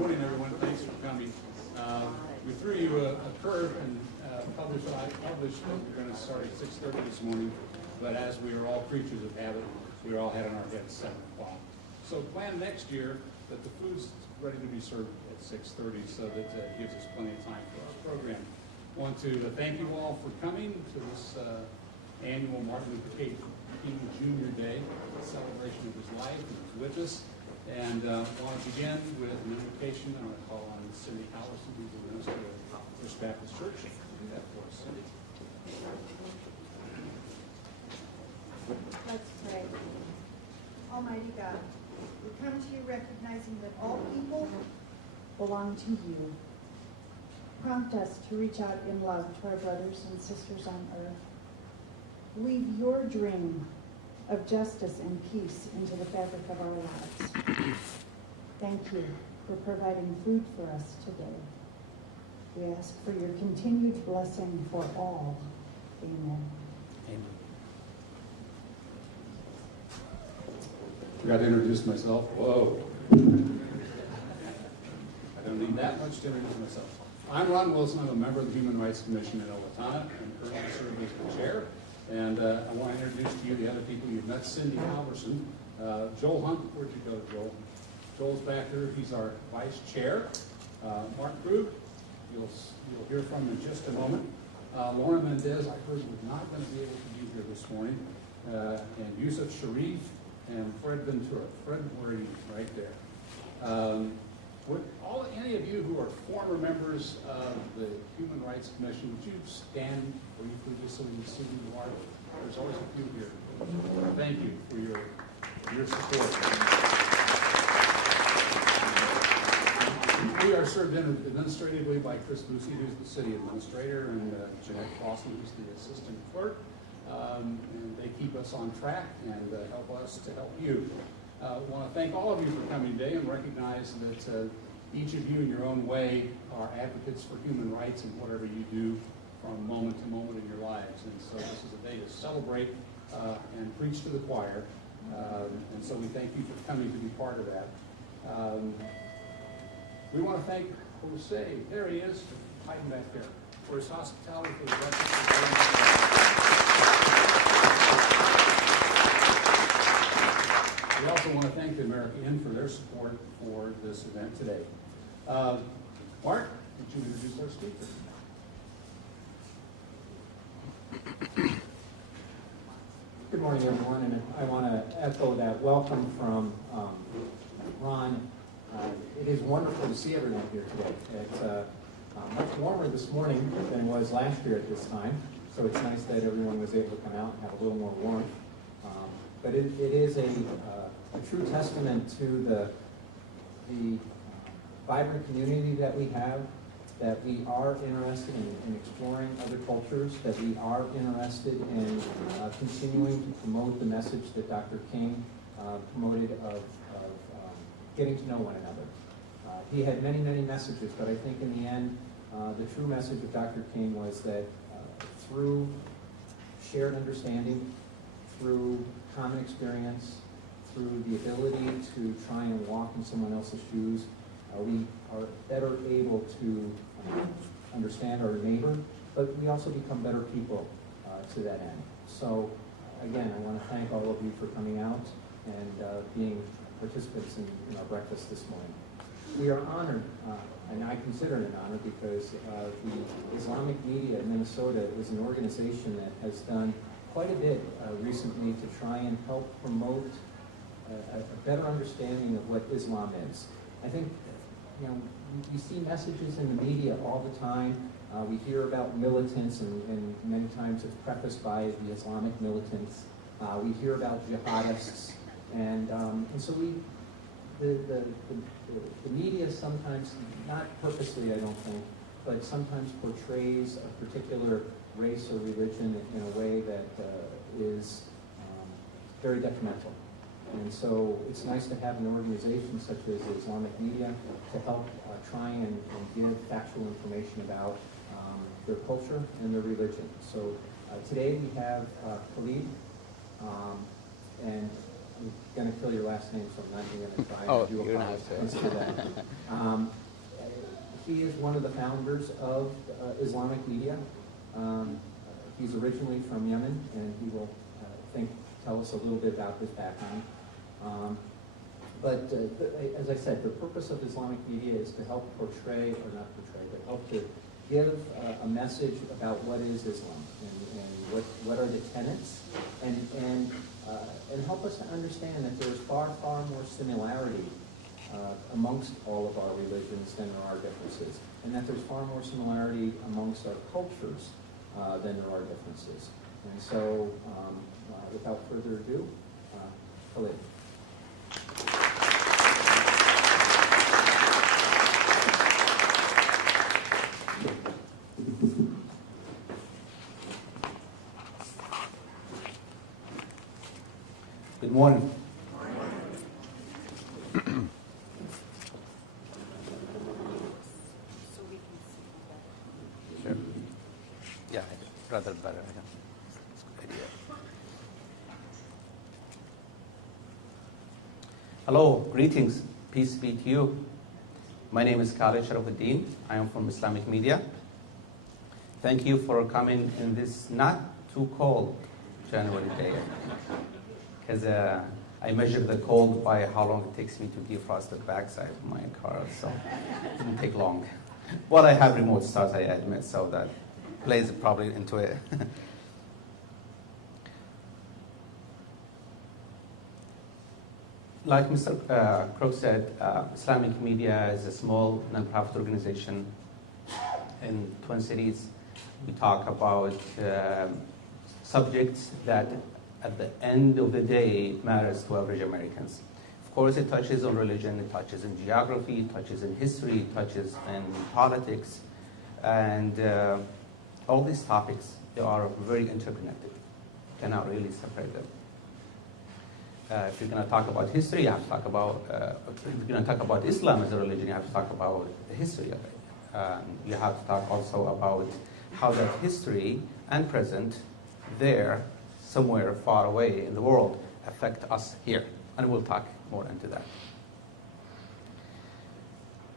morning, everyone. Thanks for coming. We threw you a curve and published that we're going to start at 6:30 this morning, but as we are all creatures of habit, we all had on our heads 7 o'clock. So plan next year that the food's ready to be served at 6:30, so that it gives us plenty of time for our program. I want to thank you all for coming to this annual Martin Luther King Jr. Day, a celebration of his life and his with us. And I want to begin with an invocation. I'm going to call on Cindy Hallerson, who's the minister of First Baptist Church. Do that for us, Cindy. Let's pray. Almighty God, we come to you recognizing that all people belong to you. Prompt us to reach out in love to our brothers and sisters on earth. Weave your dream of justice and peace into the fabric of our lives. Thank you for providing food for us today. We ask for your continued blessing for all. Amen. Amen. Forgot to introduce myself. Whoa. I don't need that much to introduce myself. I'm Ron Wilson. I'm a member of the Human Rights Commission in Owatonna and currently serve as the chair. And I want to introduce to you the other people you've met. Cindy Halverson, Joel Hunt. Where'd you go, Joel? Joel's back there. He's our vice chair. Mark Produ, you'll hear from in just a moment. Lauren Mendez, I heard, was not going to be able to be here this morning. And Yusuf Sharif and Fred Ventura. Fred, where are you? Right there. Any of you who are former members of the Human Rights Commission, would you stand briefly just so we can see who you are? There's always a few here. Thank you for your support. We are served administratively by Chris Lucy, who's the city administrator, and Jeanette Clausen, who's the assistant clerk. And they keep us on track and help us to help you. I want to thank all of you for coming today and recognize that each of you in your own way are advocates for human rights in whatever you do from moment to moment in your lives. And so this is a day to celebrate and preach to the choir. And so we thank you for coming to be part of that. We want to thank Jose, there he is, hiding back there, for his hospitality for the breakfast. We also want to thank the American Inn for their support for this event today. Mark, would you introduce our speaker? Good morning, everyone, and I want to echo that welcome from Ron. It is wonderful to see everyone here today. It's much warmer this morning than it was last year at this time, so it's nice that everyone was able to come out and have a little more warmth. But it is a true testament to the vibrant community that we have, that we are interested in exploring other cultures, that we are interested in continuing to promote the message that Dr. King promoted of getting to know one another. He had many, many messages, but I think in the end, the true message of Dr. King was that through shared understanding, through common experience, through the ability to try and walk in someone else's shoes, we are better able to understand our neighbor, but we also become better people to that end. So again, I want to thank all of you for coming out and being participants in our breakfast this morning. We are honored, and I consider it an honor, because the Islamic Media in Minnesota is an organization that has done quite a bit recently to try and help promote a better understanding of what Islam is. I think, we see messages in the media all the time. We hear about militants, and many times it's prefaced by the Islamic militants. We hear about jihadists, and so the media sometimes, not purposely I don't think, but sometimes portrays a particular race or religion in a way that is very detrimental. And so it's nice to have an organization such as the Islamic Media to help try and give factual information about their culture and their religion. So today we have Khaled, and I'm going to kill your last name, so I'm not even going to try. Oh, you don't have to. That. He is one of the founders of Islamic Media. He's originally from Yemen, and he will, tell us a little bit about his background. But as I said, the purpose of Islamic Media is to help portray, or not portray, but help to give a message about what is Islam and what are the tenets, and help us to understand that there's far more similarity amongst all of our religions than there are differences, and that there's far more similarity amongst our cultures than there are differences. And so, without further ado, Khaled. Good morning. Sure. Yeah, rather better. It's a good idea. Hello, greetings. Peace be to you. My name is Khaled Sharafuddin. I am from Islamic Media. Thank you for coming in this not too cold January day. Because I measured the cold by how long it takes me to defrost the backside of my car, so it didn't take long. Well, I have remote start, I admit, so that plays probably into it. Like Mr. Crook said, Islamic Media is a small nonprofit organization in Twin Cities. We talk about subjects that at the end of the day matters to average Americans. Of course, it touches on religion, it touches in geography, it touches in history, it touches in politics, and all these topics, they are very interconnected. You cannot really separate them. If you're going to talk about history, you have to talk about, if you're going to talk about Islam as a religion, you have to talk about the history of it. You have to talk also about how that history and present there, somewhere far away in the world, affect us here. And we'll talk more into that.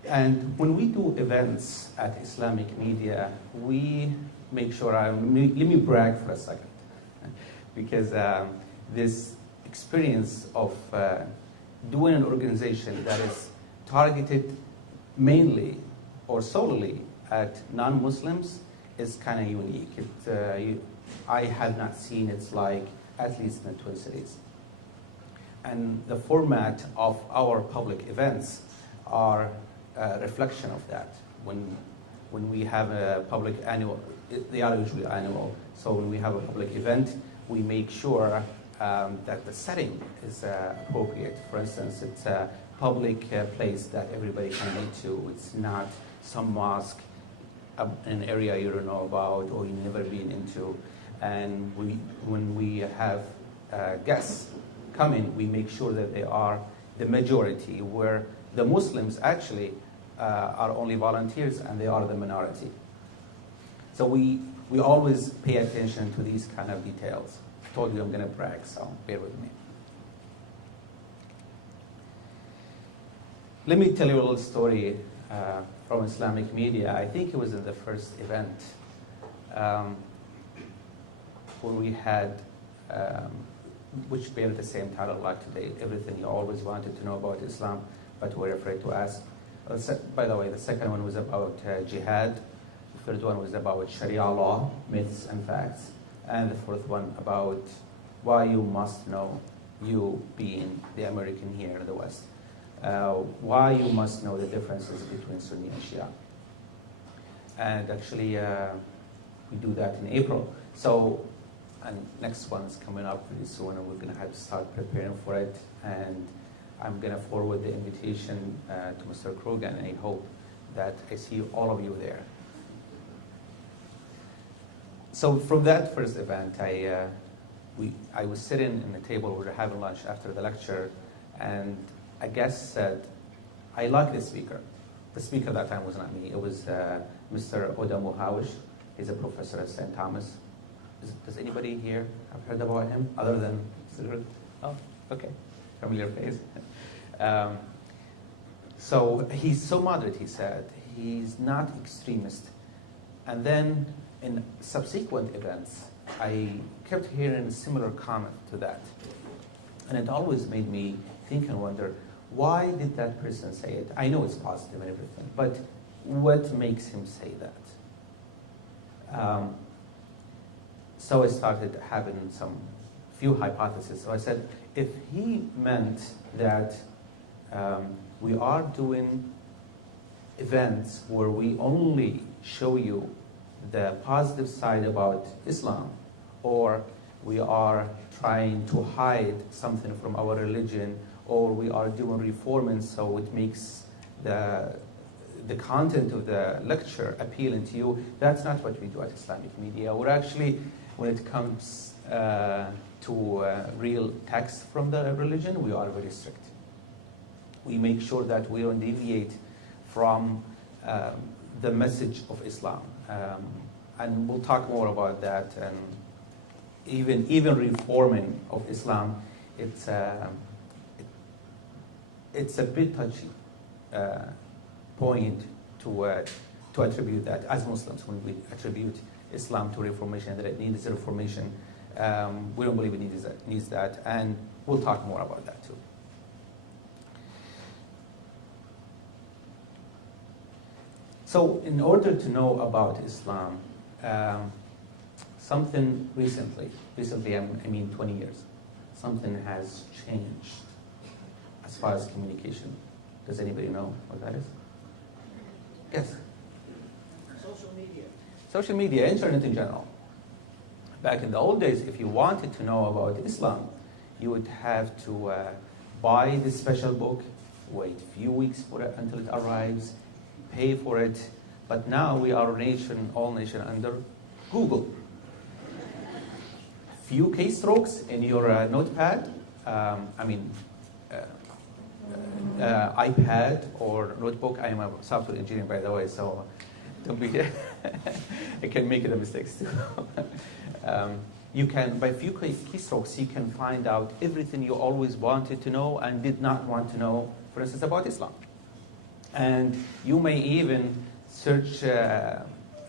And when we do events at Islamic Media, we make sure, let me brag for a second, because this experience of doing an organization that is targeted mainly or solely at non-Muslims is kind of unique. I have not seen it's like, at least in the Twin Cities. And the format of our public events are a reflection of that. When we have a public annual, they are usually annual, so when we have a public event, we make sure that the setting is appropriate. For instance, it's a public place that everybody can meet to. It's not some mosque in an area you don't know about or you've never been into. And when we have guests come in, we make sure that they are the majority, where the Muslims actually are only volunteers and they are the minority. So we always pay attention to these kind of details. I told you I'm going to brag, so bear with me. Let me tell you a little story from Islamic Media. I think it was in the first event where we had, which bear the same title like today, everything you always wanted to know about Islam, but were afraid to ask. By the way, the second one was about jihad. The third one was about Sharia law, myths and facts. And the fourth one about why you must know, you being the American here in the West, why you must know the differences between Sunni and Shia. And actually, we do that in April. So, and next one is coming up pretty soon, and we're going to have to start preparing for it. And I'm going to forward the invitation to Mr. Krogan, and I hope that I see all of you there. So from that first event, I was sitting in the table, we were having lunch after the lecture, and a guest said, I like this speaker. The speaker that time was not me, it was Mr. Oda Muhawish. He's a professor at St. Thomas. Does anybody here have heard about him, other than Mr. Oh, okay, familiar face. So he's so moderate, he said. he's not extremist. And then in subsequent events, I kept hearing a similar comment to that. And it always made me think and wonder, why did that person say it? I know it's positive and everything, but what makes him say that? So I started having some few hypotheses. So I said, if he meant that we are doing events where we only show you the positive side about Islam, or we are trying to hide something from our religion, or we are doing reforming so it makes the content of the lecture appealing to you, that's not what we do at Islamic Media. We're actually, when it comes to real text from the religion, we are very strict. We make sure that we don't deviate from the message of Islam. And we'll talk more about that. And even reforming of Islam, it's a bit touchy point to attribute that as Muslims. When we attribute Islam to reformation, that it needs reformation, we don't believe it needs that, and we'll talk more about that too. So in order to know about Islam, something recently, I mean 20 years, something has changed as far as communication. Does anybody know what that is? Yes? Social media. Social media, internet in general. Back in the old days, if you wanted to know about Islam, you would have to buy this special book, wait a few weeks for it until it arrives, pay for it. But now we are all nation under Google. Few keystrokes in your notepad, iPad or notebook. I am a software engineer, by the way, so don't be I can make the mistakes too. You can, by few keystrokes, you can find out everything you always wanted to know and did not want to know, for instance, about Islam. And you may even search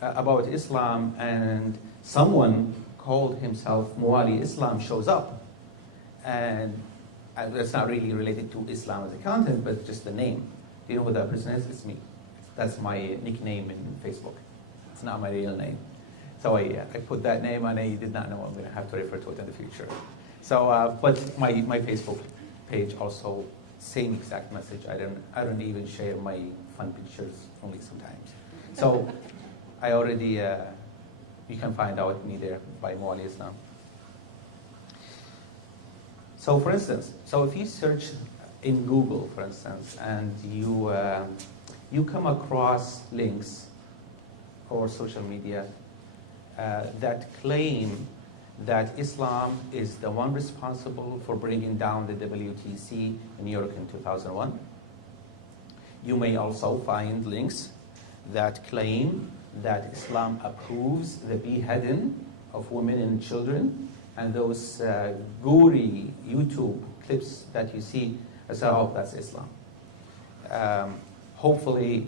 about Islam, and someone called himself Muwali Islam shows up. And that's not really related to Islam as a content, but just the name. Do you know who that person is? It's me. That's my nickname in Facebook. It's not my real name. So I put that name, and I did not know I'm going to have to refer to it in the future. So, but my Facebook page also, same exact message. I don't even share my fun pictures, only sometimes. So I already, you can find out me there by Muwali Islam. So for instance, if you search in Google, for instance, and you come across links or social media that claim that Islam is the one responsible for bringing down the WTC in New York in 2001. You may also find links that claim that Islam approves the beheading of women and children, and those gory YouTube clips that you see, I say, oh, that's Islam. Hopefully,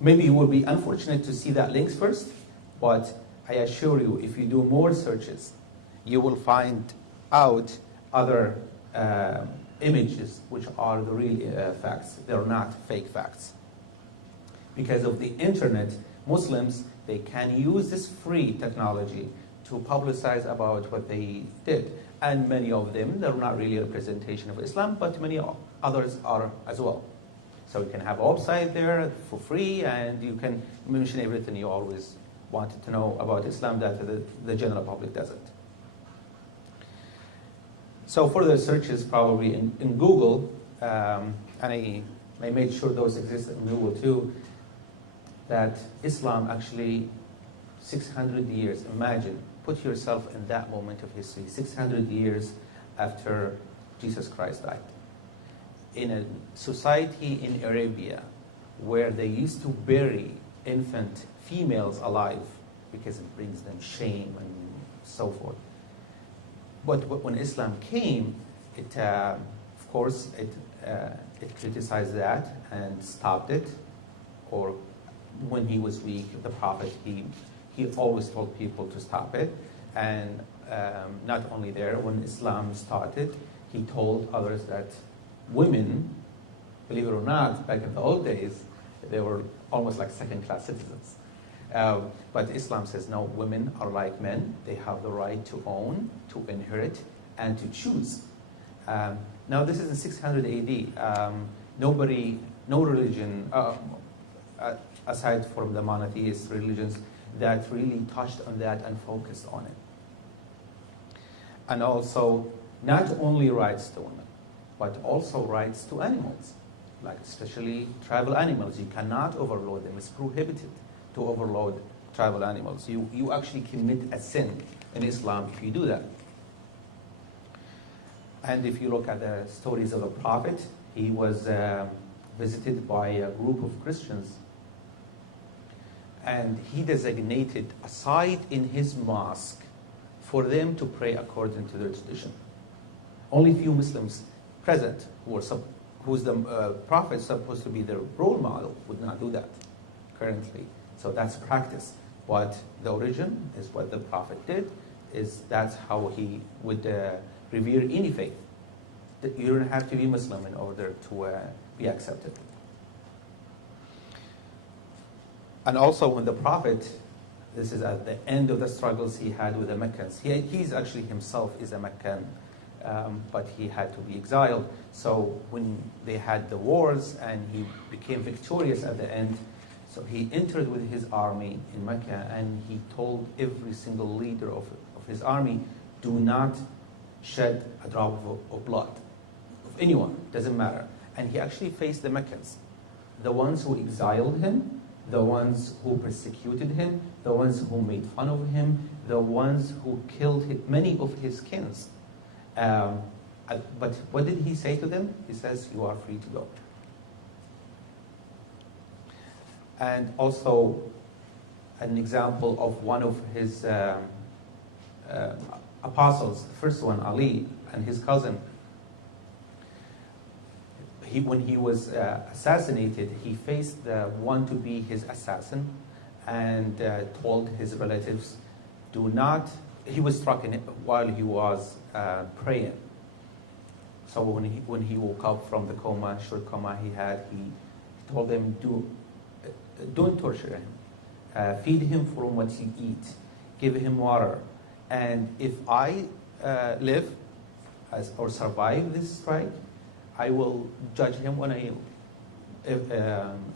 maybe it will be unfortunate to see that links first, but I assure you, if you do more searches, you will find out other images which are the real facts. They're not fake facts. Because of the internet, Muslims, they can use this free technology to publicize about what they did. And many of them, they're not really a representation of Islam, but many others are as well. So you can have a website there for free, and you can mention everything you always wanted to know about Islam that the general public doesn't. So further searches probably in Google, and I made sure those exist in Google too, that Islam actually 600 years, imagine, put yourself in that moment of history, 600 years after Jesus Christ died. In a society in Arabia where they used to bury infant females alive because it brings them shame and so forth. But when Islam came, it, of course, it criticized that and stopped it, or when he was weak, the Prophet, he always told people to stop it. And not only there, when Islam started, he told others that women, believe it or not, back in the old days, they were almost like second-class citizens. But Islam says, no, women are like men. They have the right to own, to inherit, and to choose. Now, this is in 600 AD. No religion, aside from the monotheist religions, that really touched on that and focused on it. And also, not only rights to women, but also rights to animals, like especially tribal animals. You cannot overload them. It's prohibited to overload tribal animals. You actually commit a sin in Islam if you do that. And if you look at the stories of the Prophet, he was visited by a group of Christians, and he designated a site in his mosque for them to pray according to their tradition. Only few Muslims present, who's the Prophet supposed to be their role model, would not do that currently. So that's practice. But the origin is what the Prophet did, that's how he would revere any faith. You don't have to be Muslim in order to be accepted. And also when the Prophet, this is at the end of the struggles he had with the Meccans. He's actually himself is a Meccan, but he had to be exiled. So when they had the wars and he became victorious at the end, so he entered with his army in Mecca, and he told every single leader of his army, do not shed a drop of blood of anyone, doesn't matter. And he actually faced the Meccans, the ones who exiled him, the ones who persecuted him, the ones who made fun of him, the ones who killed many of his kins. But what did he say to them? He says, you are free to go. And also an example of one of his apostles, the first one, Ali, and his cousin. When he was assassinated, he faced the one to be his assassin and told his relatives, do not, he was struck in it while he was praying. So when he woke up from the coma, short coma he had, he told them, don't torture him. Feed him from what you eat. Give him water. And if I live or survive this strike, I will judge him if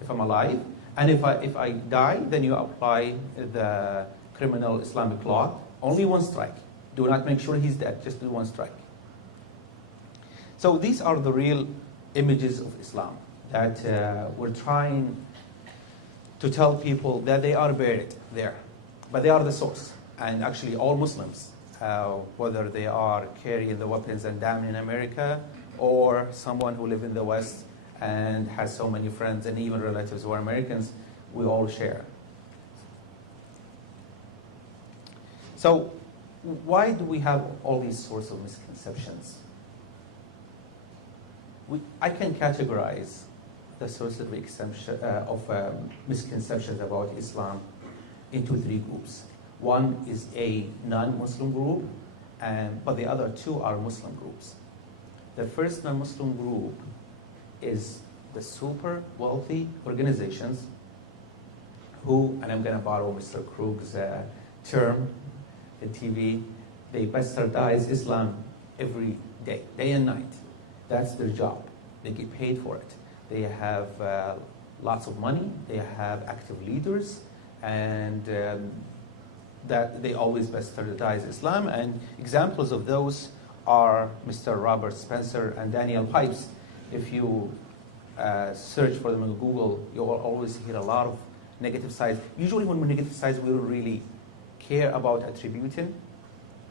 I'm alive. And if I die, then you apply the criminal Islamic law. Only one strike. Do not make sure he's dead. Just do one strike. So these are the real images of Islam that we're trying to tell people that they are buried there, but they are the source. And actually all Muslims, whether they are carrying the weapons and damn in America, or someone who live in the West and has so many friends and even relatives who are Americans, we all share. So why do we have all these sorts of misconceptions? I can categorize the source of misconceptions about Islam into three groups. One is a non-Muslim group, but the other two are Muslim groups. The first non-Muslim group is the super wealthy organizations who, and I'm going to borrow Mr. Krug's term in TV, they bastardize Islam every day, day and night. That's their job. They get paid for it. They have lots of money, they have active leaders, and that they always bastardize Islam. And examples of those are Mr. Robert Spencer and Daniel Pipes. If you search for them in Google, you will always hear a lot of negative sides. Usually when we negative sides, we don't really care about attributing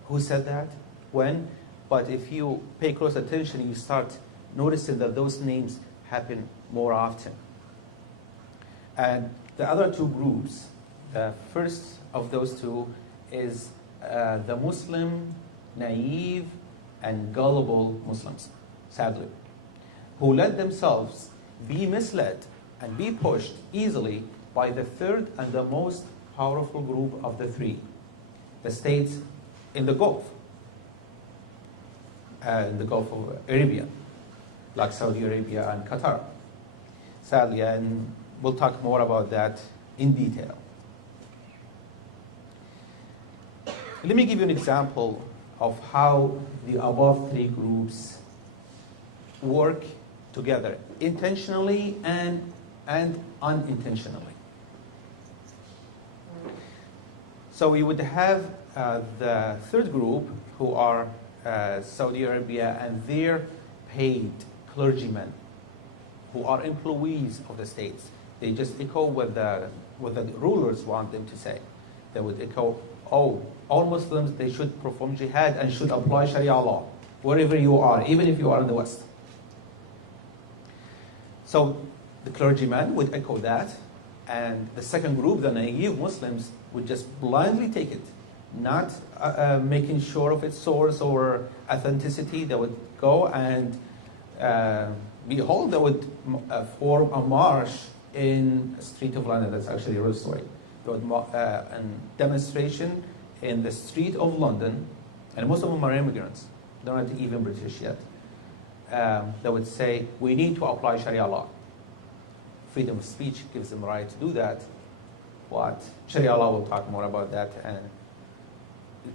who said that, when. But if you pay close attention, you start noticing that those names happen more often. And the other two groups, the first of those two is the Muslim, naive, and gullible Muslims, sadly, who let themselves be misled and be pushed easily by the third and the most powerful group of the three, the states in the Gulf of Arabia, like Saudi Arabia and Qatar. Sadly, and we'll talk more about that in detail. Let me give you an example of how the above three groups work together, intentionally and unintentionally. So we would have the third group, who are Saudi Arabia, and their paid clergymen, who are employees of the states. They just echo what the rulers want them to say. They would echo, oh, all Muslims, they should perform jihad and should apply Sharia law, wherever you are, even if you are in the West. So the clergyman would echo that, and the second group, the naive Muslims, would just blindly take it, not making sure of its source or authenticity. They would go and behold, they would form a march in the street of London. That's actually a real story. There would a demonstration in the street of London, and most of them are immigrants. They're not even British yet. They would say, we need to apply Sharia law. Freedom of speech gives them the right to do that. But Sharia law, we'll talk more about that. And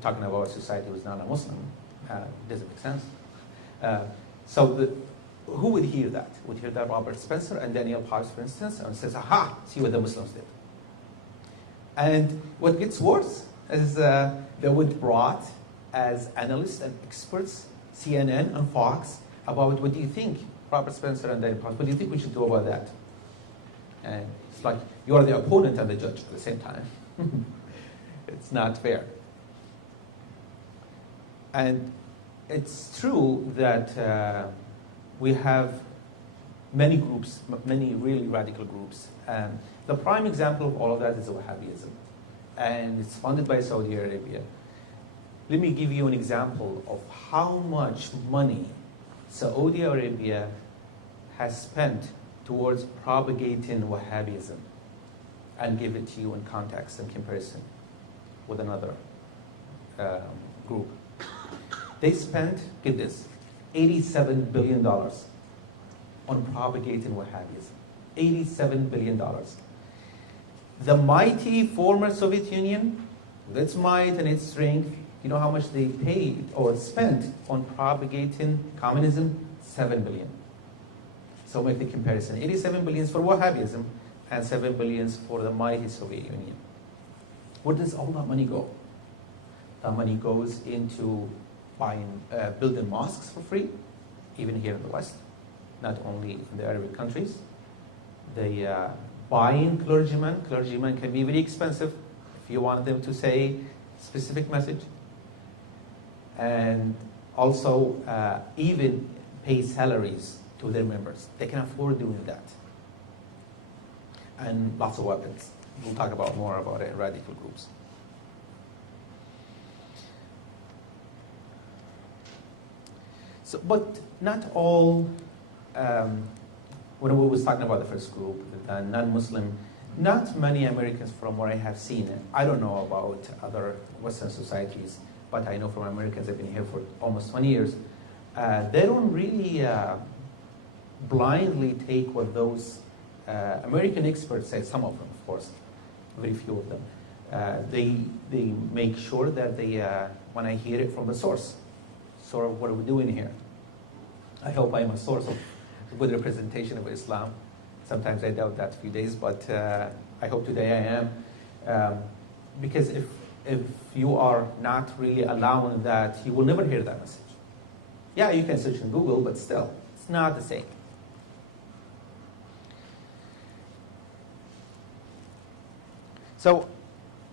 talking about a society who's not a Muslim doesn't make sense. So who would hear that? Would hear that Robert Spencer and Daniel Parks, for instance, and says, aha, see what the Muslims did. And what gets worse is they would brought as analysts and experts, CNN and Fox, about what do you think, Robert Spencer and Daniel Parks, what do you think we should do about that? And it's like you are the opponent and the judge at the same time. It's not fair. And it's true that we have many groups, many really radical groups. And the prime example of all of that is Wahhabism. And it's funded by Saudi Arabia. Let me give you an example of how much money Saudi Arabia has spent towards propagating Wahhabism, and give it to you in context and comparison with another group. They spent, get this, $87 billion on propagating Wahhabism. $87 billion. The mighty former Soviet Union, with its might and its strength, you know how much they paid or spent on propagating communism? $7 billion. So make the comparison. 87 billion for Wahhabism and 7 billion for the mighty Soviet Union. Where does all that money go? That money goes into building mosques for free, even here in the West, not only in the Arabic countries. They buying clergymen. Clergymen can be very expensive if you want them to say a specific message. And also even pay salaries to their members. They can afford doing that. And lots of weapons. We'll talk about more about it in radical groups. So, but not all, when we was talking about the first group, the non-Muslim, not many Americans from what I have seen, I don't know about other Western societies, but I know from Americans, I've been here for almost 20 years, they don't really blindly take what those American experts say, some of them, of course, very few of them. They make sure that they, when I hear it from the source, sort of what are we doing here? I hope I'm a source of a good representation of Islam. Sometimes I doubt that a few days, but I hope today I am. Because if you are not really allowing that, you will never hear that message. Yeah, you can search in Google, but still, it's not the same. So,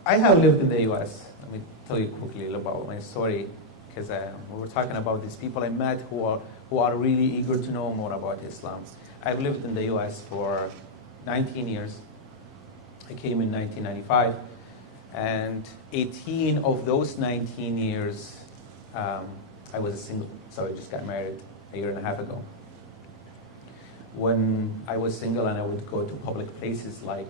I have lived in the U.S. Let me tell you quickly about my story, because we were talking about these people I met who are really eager to know more about Islam. I've lived in the U.S. for 19 years. I came in 1995, and 18 of those 19 years, I was single, so I just got married a year and a half ago. When I was single and I would go to public places like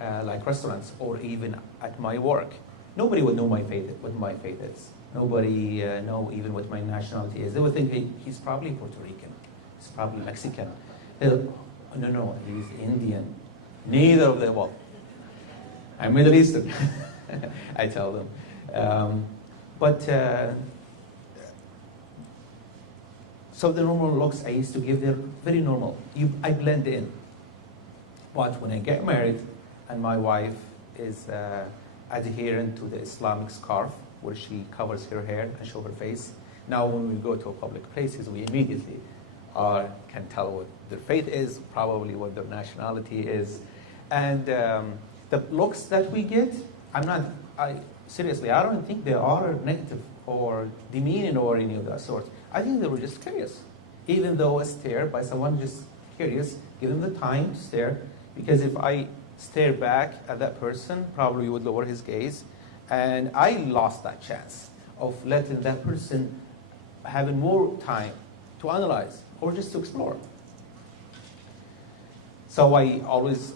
like restaurants or even at my work, nobody would know what my faith is. Nobody know even what my nationality is. They would think, hey, he's probably Puerto Rican. He's probably Mexican. No, he's Indian. Neither of them. Well, I'm Middle Eastern, I tell them. So the normal looks I used to give, they're very normal. I blend in. But when I get married, and my wife is adherent to the Islamic scarf, where she covers her hair and show her face. Now when we go to public places, we immediately can tell what their faith is, probably what their nationality is. And the looks that we get, seriously, I don't think they are negative or demeaning or any of that sort. I think they were just curious. Even though a stare by someone just curious, give them the time to stare. Because if I stare back at that person, probably he would lower his gaze. And I lost that chance of letting that person having more time to analyze or just to explore. So I always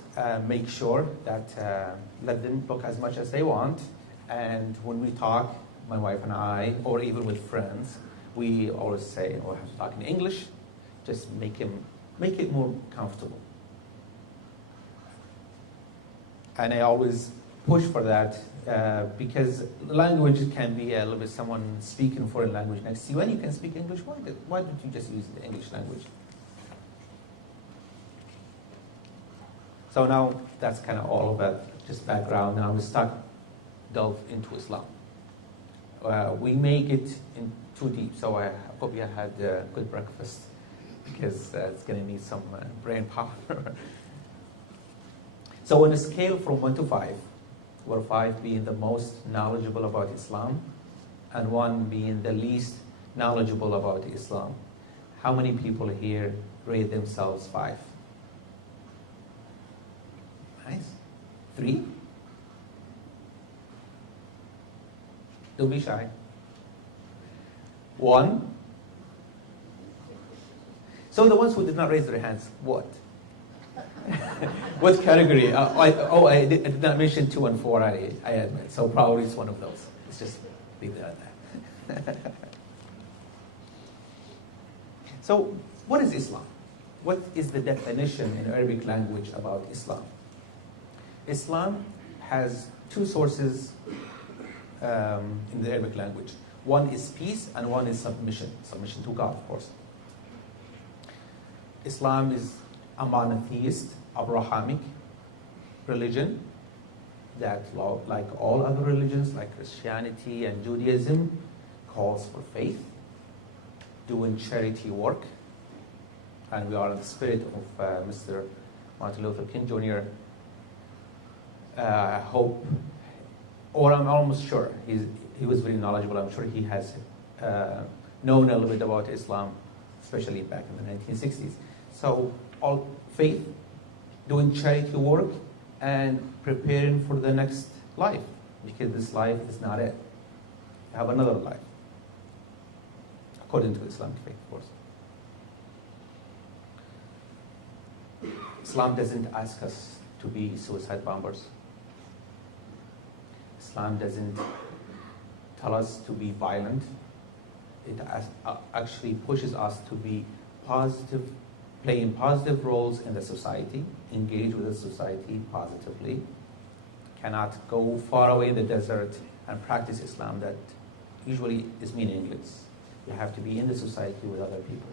make sure that let them look as much as they want. And when we talk, my wife and I, or even with friends, we always say, we have to talk in English, just make it more comfortable. And I always push for that because language can be a little bit someone speaking foreign language next to you, and you can speak English. Why don't you just use the English language? So now that's kind of all about just background. Now we delve into Islam. We make it in too deep, so I hope you had a good breakfast because it's going to need some brain power. So on a scale from 1 to 5, where 5 being the most knowledgeable about Islam and 1 being the least knowledgeable about Islam, how many people here rate themselves 5? Nice. 3? Don't be shy. 1? So the ones who did not raise their hands, what? What category? I did not mention 2 and 4, I admit. So probably it's one of those. Let's just leave it at that. So what is Islam? What is the definition in Arabic language about Islam? Islam has 2 sources in the Arabic language. 1 is peace and 1 is submission. Submission to God, of course. Islam is a monotheist, Abrahamic religion that, like all other religions, like Christianity and Judaism, calls for faith, doing charity work. And we are in the spirit of Mr. Martin Luther King Jr. I hope, or I'm almost sure, he was very knowledgeable. I'm sure he has known a little bit about Islam, especially back in the 1960s. So all faith, doing charity work, and preparing for the next life, because this life is not it. You have another life, according to Islamic faith, of course. Islam doesn't ask us to be suicide bombers. Islam doesn't tell us to be violent. It actually pushes us to be positive, playing positive roles in the society, engage with the society positively. Cannot go far away in the desert and practice Islam that usually is meaningless. You have to be in the society with other people.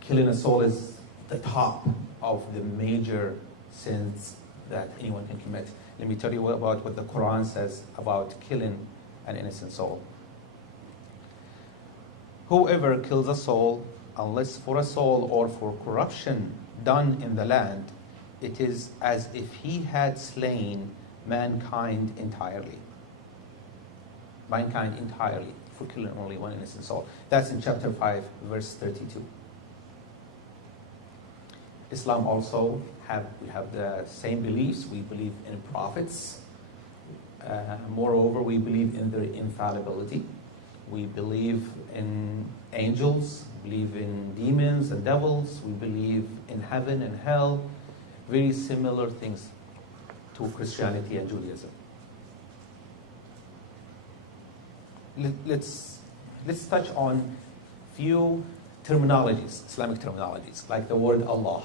Killing a soul is the top of the major sins that anyone can commit. Let me tell you about what the Quran says about killing an innocent soul. Whoever kills a soul, unless for a soul or for corruption done in the land, it is as if he had slain mankind entirely. Mankind entirely, for killing only one innocent soul. That's in chapter 5, verse 32. Islam also we have the same beliefs. We believe in prophets. Moreover, we believe in their infallibility. We believe in angels, believe in demons and devils. We believe in heaven and hell. very similar things to Christianity and Judaism. Let's touch on few terminologies, Islamic terminologies, like the word Allah.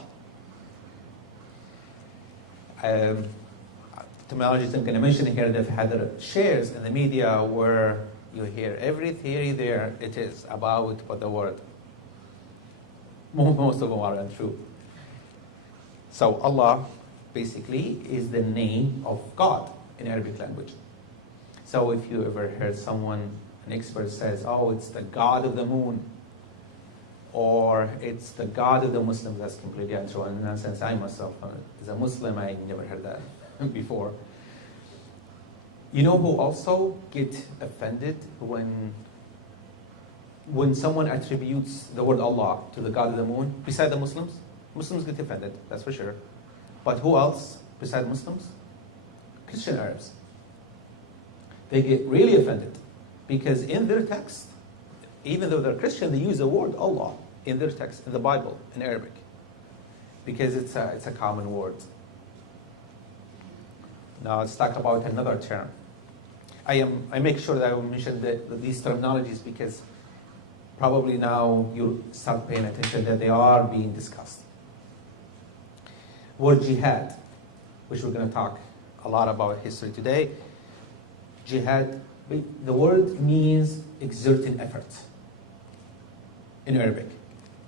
Terminologies I'm going to mention here, they've had shares in the media where you hear every theory there it is about what the word. Most of them are untrue. So Allah basically is the name of God in Arabic language. So if you ever heard someone, an expert says, oh, it's the God of the moon, or it's the God of the Muslims, that's completely untrue. And nonsense. I myself, as a Muslim, I never heard that before. You know who also get offended when someone attributes the word Allah to the God of the moon? Beside the Muslims? Muslims get offended, that's for sure. But who else beside Muslims? Christian Arabs. They get really offended because in their text, even though they're Christian, they use the word Allah in their text, in the Bible, in Arabic, because it's a common word. Now let's talk about another term. I make sure that I will mention these terminologies because probably now you start paying attention that they are being discussed. Word jihad, which we're going to talk a lot about history today. Jihad, the word means exerting effort in Arabic.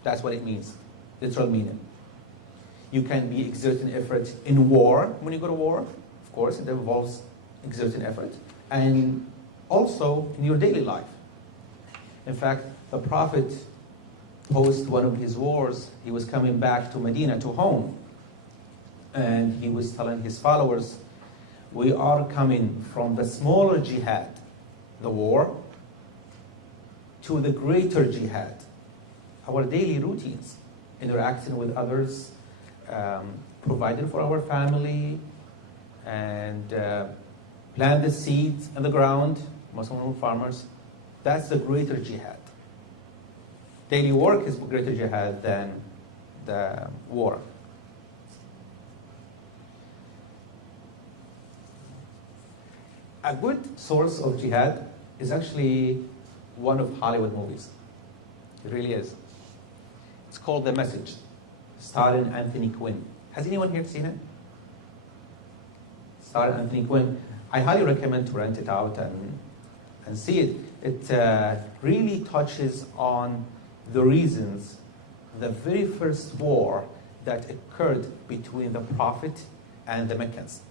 That's what it means, literal meaning. You can be exerting effort in war. When you go to war, of course, it involves exerting effort. And also in your daily life. In fact, the Prophet, post one of his wars, he was coming back to Medina, to home. And he was telling his followers, we are coming from the smaller jihad, the war, to the greater jihad, our daily routines, interacting with others, providing for our family, and plant the seeds in the ground, most of them are farmers. That's the greater jihad. Daily work is greater jihad than the war. A good source of jihad is actually one of Hollywood movies. It really is. It's called The Message, starring Anthony Quinn. Has anyone here seen it? Starring Anthony Quinn. I highly recommend to rent it out and see it. It really touches on the reasons, the very first war that occurred between the Prophet and the Meccans.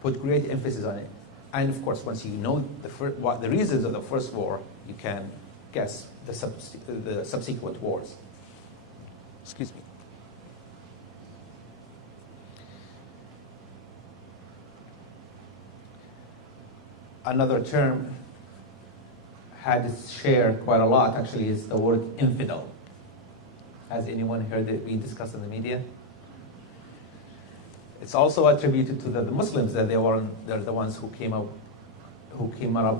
Put great emphasis on it. And of course, once you know what the reasons of the first war, you can guess the subsequent wars. Excuse me. Another term had its share quite a lot, actually, is the word infidel. Has anyone heard it being discussed in the media? It's also attributed to the Muslims that they're the ones who came up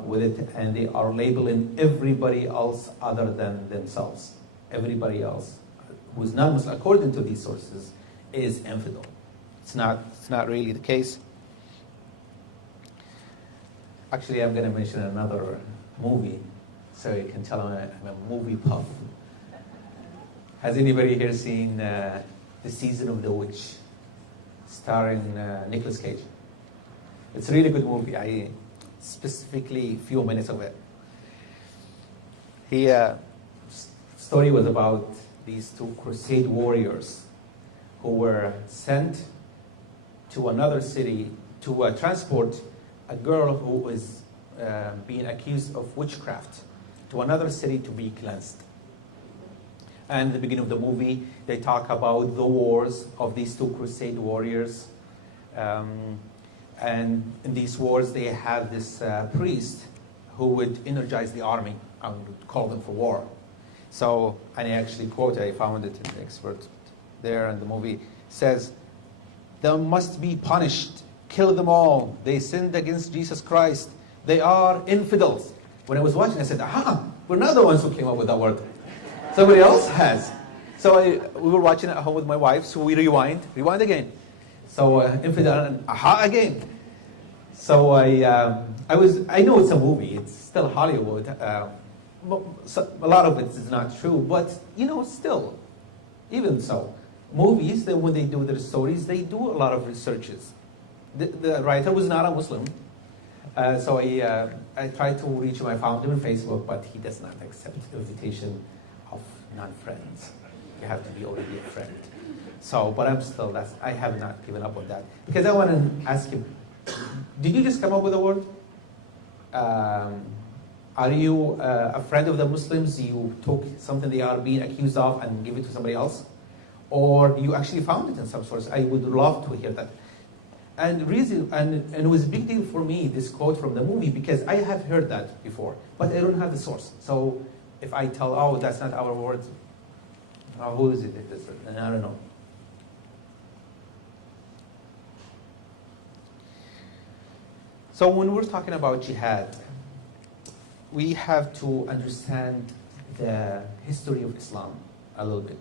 with it, and they are labeling everybody else other than themselves. Everybody else who's not Muslim, according to these sources, is infidel. It's not really the case. Actually, I'm going to mention another movie, so you can tell I'm a movie puff. Has anybody here seen The Season of the Witch, starring Nicolas Cage? It's a really good movie. I specifically a few minutes of it. Story was about these two crusade warriors who were sent to another city to transport a girl who was being accused of witchcraft to another city to be cleansed. And at the beginning of the movie, they talk about the wars of these two crusade warriors. And in these wars, they have this priest who would energize the army and would call them for war. So, and I actually quote, I found it in the expert there in the movie, says, "They must be punished. Kill them all. They sinned against Jesus Christ. They are infidels." When I was watching, I said, we're not the ones who came up with that word. Somebody else has. So we were watching at home with my wife, so we rewind again. So infidel and aha again. So I know it's a movie. It's still Hollywood. So a lot of it is not true, but still, even so, movies, when they do their stories, they do a lot of researches. The writer was not a Muslim, so I tried to reach him. I found him on Facebook, but he does not accept the invitation of non-friends. You have to be already a friend. So, but I have not given up on that. Because I want to ask him, did you just come up with a word? Are you a friend of the Muslims? You took something they are being accused of and give it to somebody else? Or you actually found it in some source? I would love to hear that. And it was a big deal for me, this quote from the movie, because I have heard that before, but I don't have the source. So if I tell, oh, that's not our word, who is it? I don't know. So when we're talking about jihad, we have to understand the history of Islam a little bit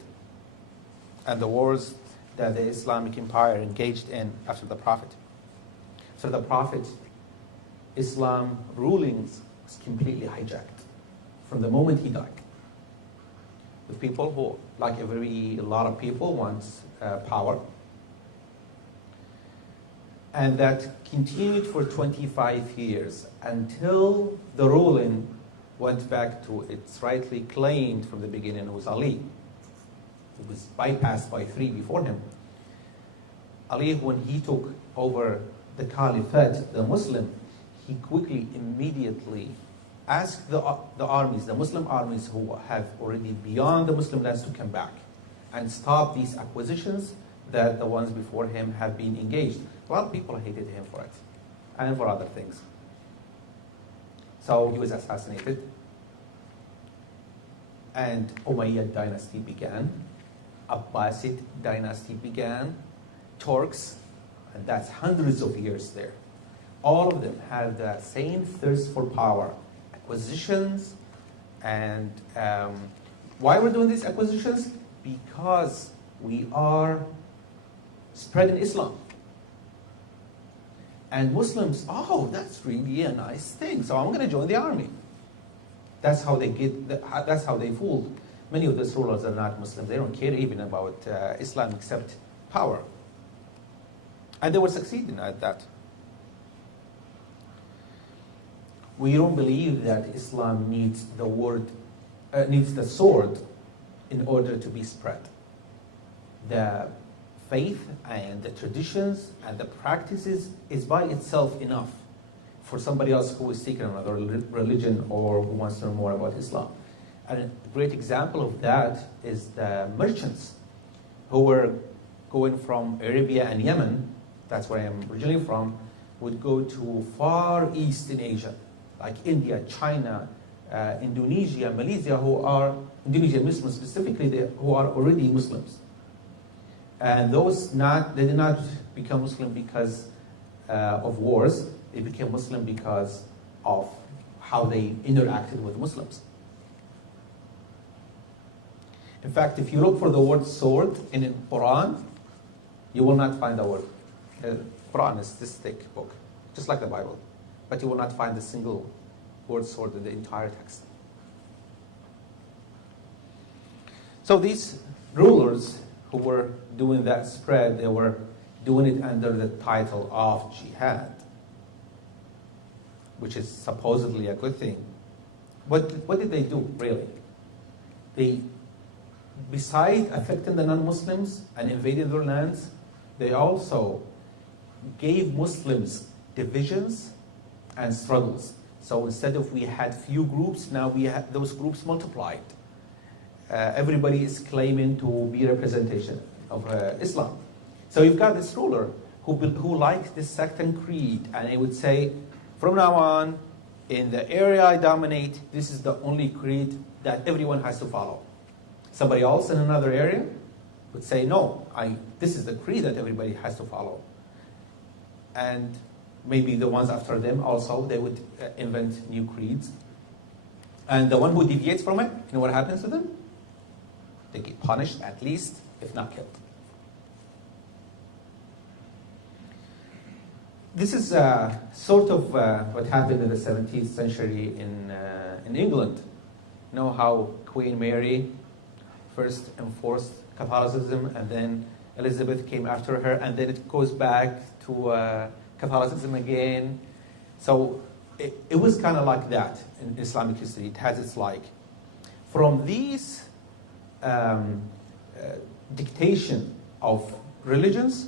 and the wars that the Islamic Empire engaged in after the Prophet. So the Prophet, Islam rulings was completely hijacked from the moment he died. The people who, like a lot of people, want power. And that continued for 25 years until the ruling went back to its rightly claimed from the beginning, it was Ali. It was bypassed by 3 before him. Ali, when he took over the caliphate, the Muslim, he quickly, immediately asked the armies, the Muslim armies who have already beyond the Muslim lands, to come back and stop these acquisitions that the ones before him have been engaged. A lot of people hated him for it and for other things. So he was assassinated, and Umayyad dynasty began, Abbasid dynasty began, Turks, and that's hundreds of years there. All of them have the same thirst for power, acquisitions, and why we're doing these acquisitions? Because we are spreading Islam. And Muslims, oh, that's really a nice thing, so I'm going to join the army. That's how that's how they fooled. Many of these rulers are not Muslims. They don't care even about Islam except power. And they were succeeding at that. We don't believe that Islam needs the sword in order to be spread. The faith and the traditions and the practices is by itself enough for somebody else who is seeking another religion or who wants to know more about Islam. And a great example of that is the merchants who were going from Arabia and Yemen, that's where I am originally from, would go to far east in Asia, like India, China, Indonesia, Malaysia, Indonesia Muslims specifically, who are already Muslims. And they did not become Muslim because of wars. They became Muslim because of how they interacted with Muslims. In fact, if you look for the word sword in the Quran, you will not find the word. Quran is this thick book, just like the Bible. But you will not find a single word sword in the entire text. So these rulers who were doing that spread, they were doing it under the title of jihad, which is supposedly a good thing. What did they do, really? They, beside affecting the non-Muslims and invading their lands, they also gave Muslims divisions and struggles. So instead of we had few groups, now we have those groups multiplied. Everybody is claiming to be representation of Islam. So you've got this ruler who likes this sect and creed, and he would say, from now on, in the area I dominate, this is the only creed that everyone has to follow. Somebody else in another area would say, no, this is the creed that everybody has to follow. And maybe the ones after them also, they would invent new creeds. And the one who deviates from it, you know what happens to them? They get punished at least, if not killed. This is sort of what happened in the 17th century in England. You know how Queen Mary first enforced Catholicism, and then Elizabeth came after her, and then it goes back to Catholicism again. So it was kind of like that in Islamic history. It has its like. From these dictation of religions,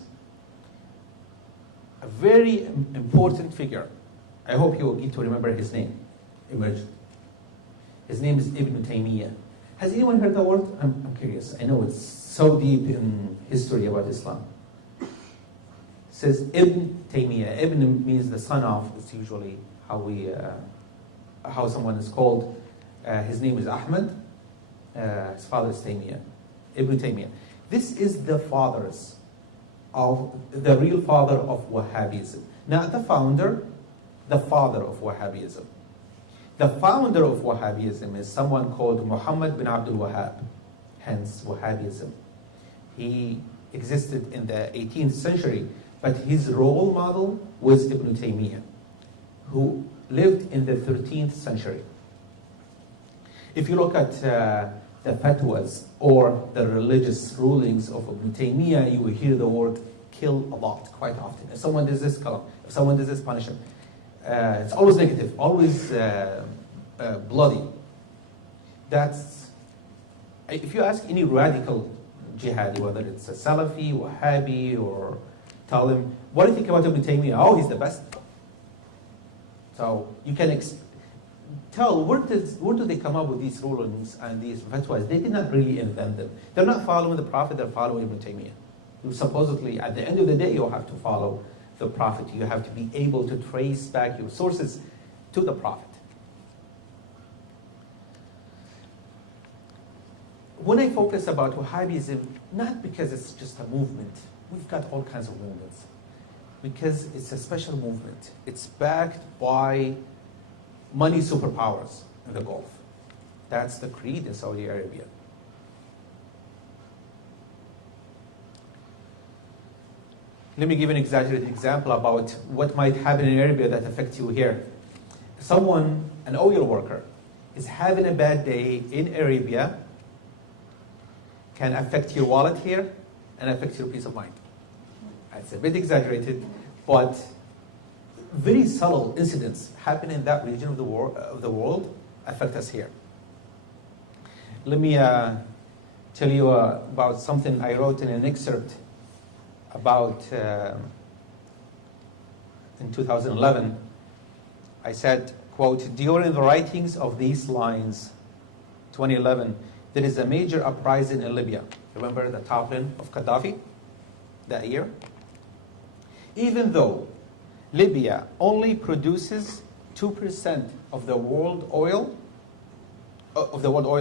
a very important figure, I hope you will get to remember his name, emerged. His name is Ibn Taymiyyah. Has anyone heard the word? I'm curious. I know it's so deep in history about Islam. It says Ibn Taymiyyah. Ibn means the son of. It's usually how someone is called. His name is Ahmed. His father is Taymiyyah. Ibn Taymiyyah. This is the real father of Wahhabism. Not the founder, the father of Wahhabism. The founder of Wahhabism is someone called Muhammad bin Abdul Wahhab, hence Wahhabism. He existed in the 18th century, but his role model was Ibn Taymiyyah, who lived in the 13th century. If you look at the fatwas or the religious rulings of Ibn Taymiyyah, you will hear the word kill a lot, quite often. If someone does this, kill him. If someone does this, punish him. It's always negative, always bloody. That's, if you ask any radical jihadi, whether it's a Salafi, Wahhabi, or Talim, what do you think about Ibn Taymiyyah? Oh, he's the best. So you can tell where do they come up with these rulings and these fatwas? They did not really invent them. They're not following the Prophet, they're following Ibn Taymiyyah. Supposedly, at the end of the day, you have to follow the Prophet. You have to be able to trace back your sources to the Prophet. When I focus about Wahhabism, not because it's just a movement. We've got all kinds of movements. Because it's a special movement. It's backed by money superpowers in the Gulf. That's the creed in Saudi Arabia. Let me give an exaggerated example about what might happen in Arabia that affects you here. Someone, an oil worker, is having a bad day in Arabia, can affect your wallet here and affect your peace of mind. It's a bit exaggerated, but very subtle incidents happen in that region of the world affect us here. Let me tell you about something I wrote in an excerpt about in 2011. I said, quote, during the writings of these lines, 2011, there is a major uprising in Libya. Remember the toppling of Gaddafi that year? Even though Libya only produces 2% of the world oil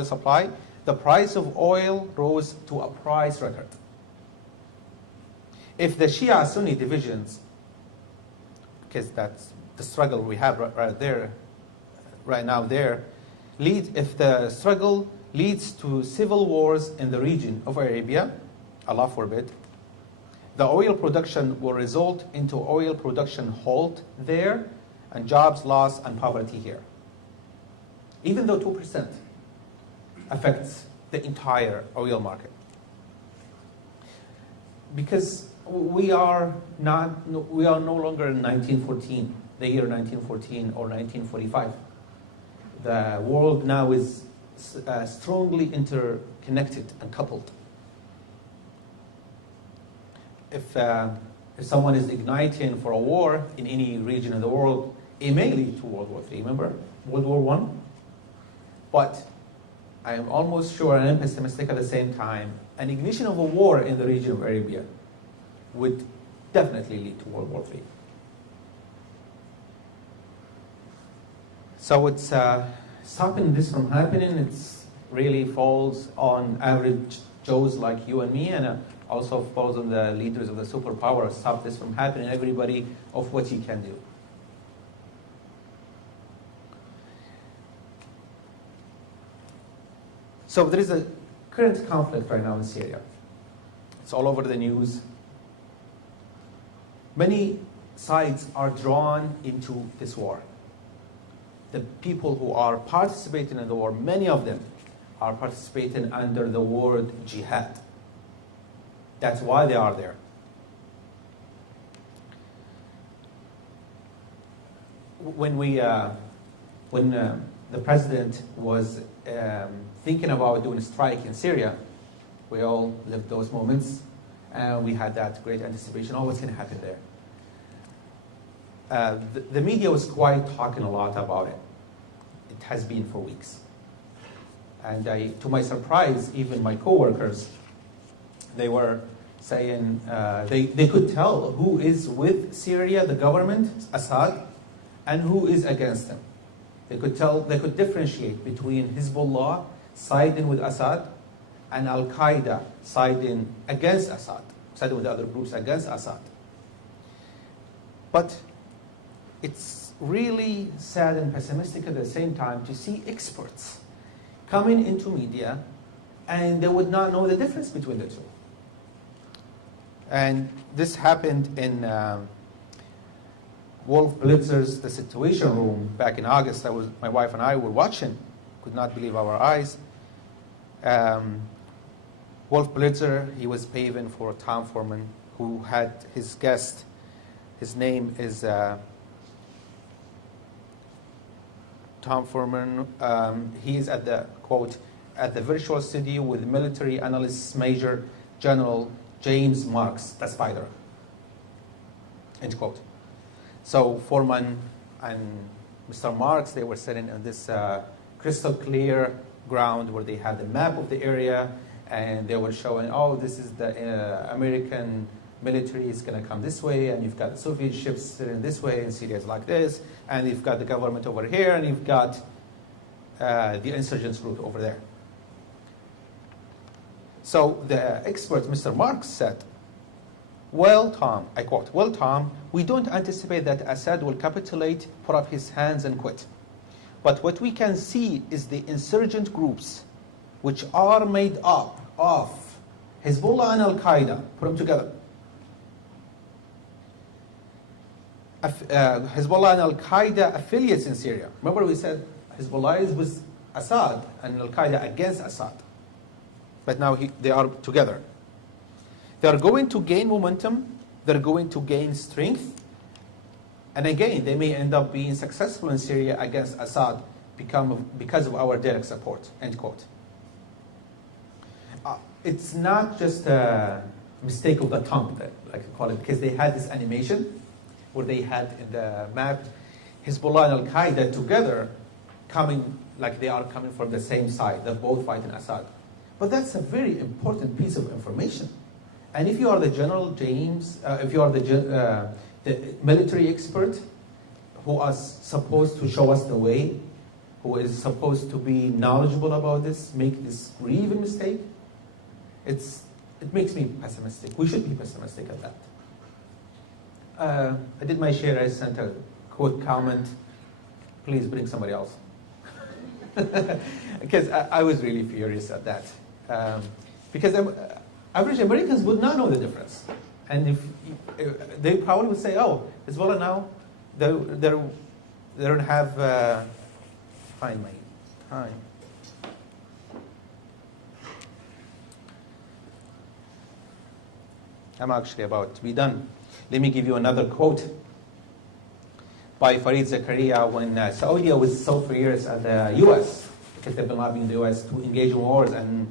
supply, the price of oil rose to a price record. If the Shia-Sunni divisions, because that's the struggle we have right now there, if the struggle leads to civil wars in the region of Arabia, Allah forbid, the oil production will result into oil production halt there and jobs lost and poverty here. Even though 2% affects the entire oil market. Because we are no longer in 1914, the year 1914 or 1945. The world now is strongly interconnected and coupled. If someone is igniting for a war in any region of the world, it may lead to World War III. Remember World War I? But I am almost sure, and I'm pessimistic at the same time, an ignition of a war in the region of Arabia would definitely lead to World War III. So it's stopping this from happening. It's really falls on average Joes like you and me, and also falls on the leaders of the superpower. Stop this from happening. Everybody of what you can do. So there is a current conflict right now in Syria. It's all over the news. Many sides are drawn into this war. The people who are participating in the war, many of them are participating under the word jihad. That's why they are there. When the president was thinking about doing a strike in Syria, we all lived those moments, and we had that great anticipation, oh, what's going to happen there? The media was quite talking a lot about it. It has been for weeks. And to my surprise, even my coworkers, they were saying they could tell who is with Syria, the government, Assad, and who is against them. They could differentiate between Hezbollah siding with Assad and Al-Qaeda siding against Assad, siding with the other groups against Assad. But it's really sad and pessimistic at the same time to see experts coming into media and they would not know the difference between the two. And this happened in Wolf Blitzer's The Situation Room back in August. My wife and I were watching, could not believe our eyes. Wolf Blitzer, he was paving for Tom Foreman, who had his guest. His name is Tom Foreman. He is at the, quote, at the virtual studio with military analyst Major General James Marks, the Spider, end quote. So Foreman and Mr. Marks, they were sitting on this crystal clear ground where they had the map of the area, and they were showing, oh, this is the American military is going to come this way, and you've got the Soviet ships sitting this way, and Syria is like this, and you've got the government over here, and you've got the insurgents group over there. So the expert, Mr. Marks, said, well, Tom, I quote, well, Tom, we don't anticipate that Assad will capitulate, put up his hands, and quit. But what we can see is the insurgent groups, which are made up of Hezbollah and Al-Qaeda, put them together. Hezbollah and Al-Qaeda affiliates in Syria. Remember we said Hezbollah is with Assad and Al-Qaeda against Assad. But now they are together. They are going to gain momentum. They're going to gain strength. And again, they may end up being successful in Syria against Assad because of our direct support, end quote. It's not just a mistake of the tongue, like I call it, because they had this animation where they had in the map Hezbollah and Al-Qaeda together coming, like they are coming from the same side. They're both fighting Assad. But that's a very important piece of information. And if you are the General James, if you are the military expert who is supposed to show us the way, who is supposed to be knowledgeable about this, make this grievous mistake, it makes me pessimistic. We should be pessimistic at that. I did my share. I sent a quote comment. Please bring somebody else. Because I was really furious at that. Because average Americans would not know the difference. And if they probably would say, oh, Hezbollah now, they don't have, find my time. I'm actually about to be done. Let me give you another quote by Fareed Zakaria when Saudi was so furious at the U.S. because they've been lobbying the U.S. to engage in wars, and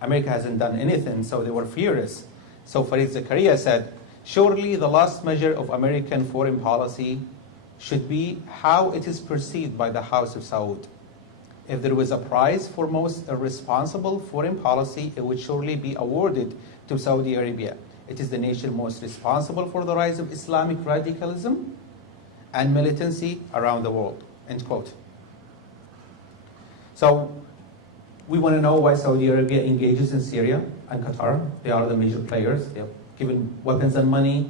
America hasn't done anything, so they were furious. So Fareed Zakaria said, surely the last measure of American foreign policy should be how it is perceived by the House of Saud. If there was a prize for most irresponsible foreign policy, it would surely be awarded to Saudi Arabia. It is the nation most responsible for the rise of Islamic radicalism and militancy around the world, end quote. So we want to know why Saudi Arabia engages in Syria and Qatar. They are the major players. They have given weapons and money,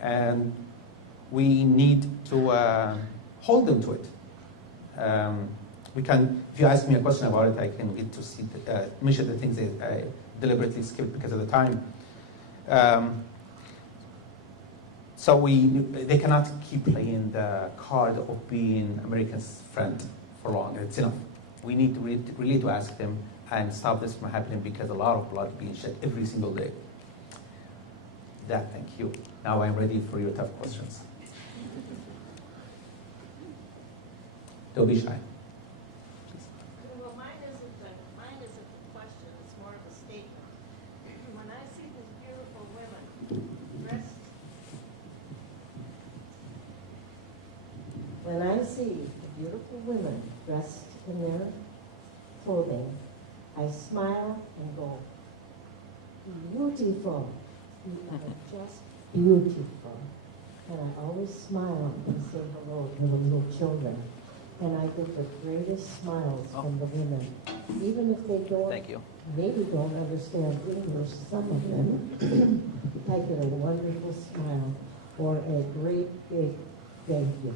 and we need to hold them to it. We can, if you ask me a question about it, I can get to see mention the things that I deliberately skipped because of the time. So they cannot keep playing the card of being America's friend for long. It's enough. We need to really to ask them and stop this from happening because a lot of blood is being shed every single day. Thank you. Now I'm ready for your tough questions. Don't be shy. Well, mine isn't a question, it's more of a statement. When I see these beautiful women dressed, when I see the beautiful women dressed in their clothing, I smile and go, beautiful. You are just beautiful. And I always smile and say hello to the little children. And I get the greatest smiles from the women. Even if they maybe don't understand English, some of them, I get a wonderful smile or a great big thank you.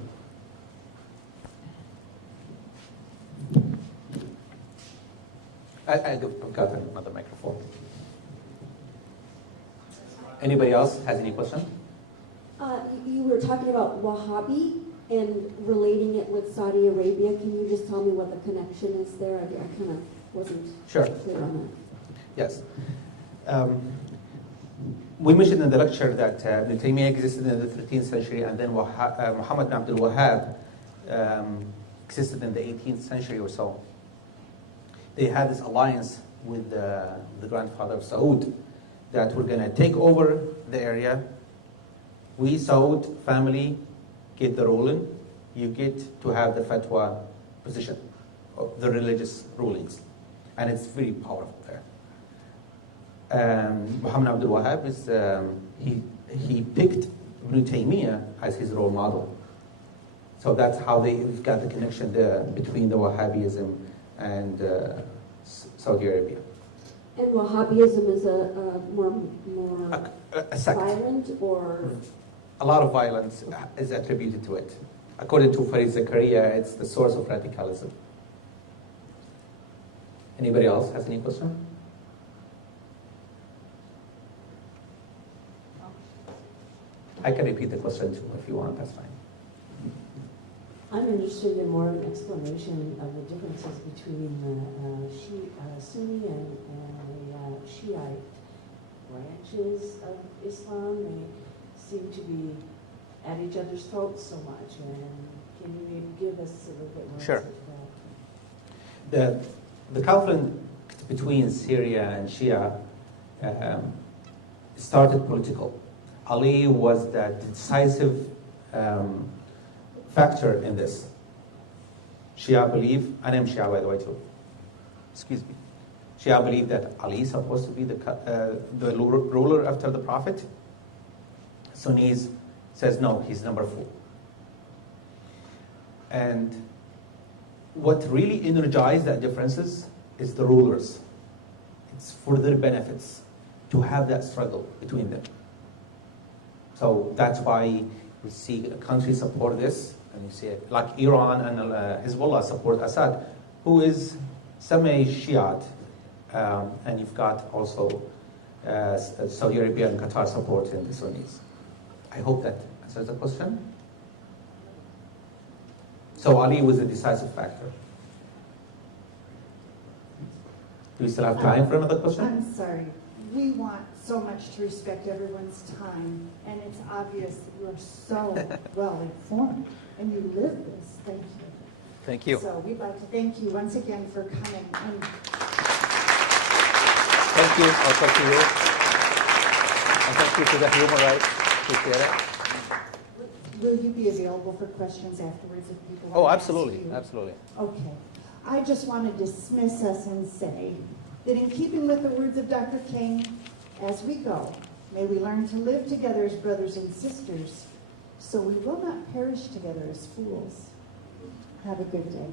I've got another microphone. Anybody else has any question? You were talking about Wahhabi and relating it with Saudi Arabia. Can you just tell me what the connection is there? I kind of wasn't clear on that. Yes. We mentioned in the lecture that Ibn Taymiyyah existed in the 13th century, and then Muhammad bin Abdul Wahhab existed in the 18th century or so. They had this alliance with the grandfather of Saud that we're going to take over the area. We, Saud family, get the ruling. You get to have the fatwa position of the religious rulings. And it's very powerful there. Muhammad Abdul Wahhab is, he picked Ibn Taymiyyah as his role model. So that's how they've got the connection between the Wahhabism and Saudi Arabia. And Wahhabism is a more a sect. violent or? A lot of violence is attributed to it. According to Farid Zakaria, it's the source of radicalism. Anybody else has any question? I can repeat the question too if you want, that's fine. I'm interested in more of an explanation of the differences between the Sunni and the Shiite branches of Islam. They seem to be at each other's throats so much. And can you maybe give us a little bit more Sure. insight to that? The conflict between Syria and Shia started political. Ali was the decisive factor in this. Shia believe, and I'm Shia by the way too. Excuse me. Shia believe that Ali is supposed to be the ruler after the Prophet. Sunnis says no, he's number 4. And what really energized that differences is the rulers. It's for their benefits to have that struggle between them. So that's why we see countries support this, and you see it like Iran and Hezbollah support Assad, who is semi-Shiite, and you've got also Saudi Arabia and Qatar supporting the Sunnis. I hope that answers the question. So Ali was a decisive factor. Do we still have time for another question? I'm sorry. We want so much to respect everyone's time, and it's obvious that you are so well informed, and you live this. Thank you. Thank you. So we'd like to thank you once again for coming. And Thank you also to you. And thank you to the Human Rights. Appreciate it. will you be available for questions afterwards if people Oh, want to ask absolutely, you? absolutely. Okay. I just want to dismiss us and say that in keeping with the words of Dr. King, as we go, may we learn to live together as brothers and sisters, so we will not perish together as fools. Have a good day.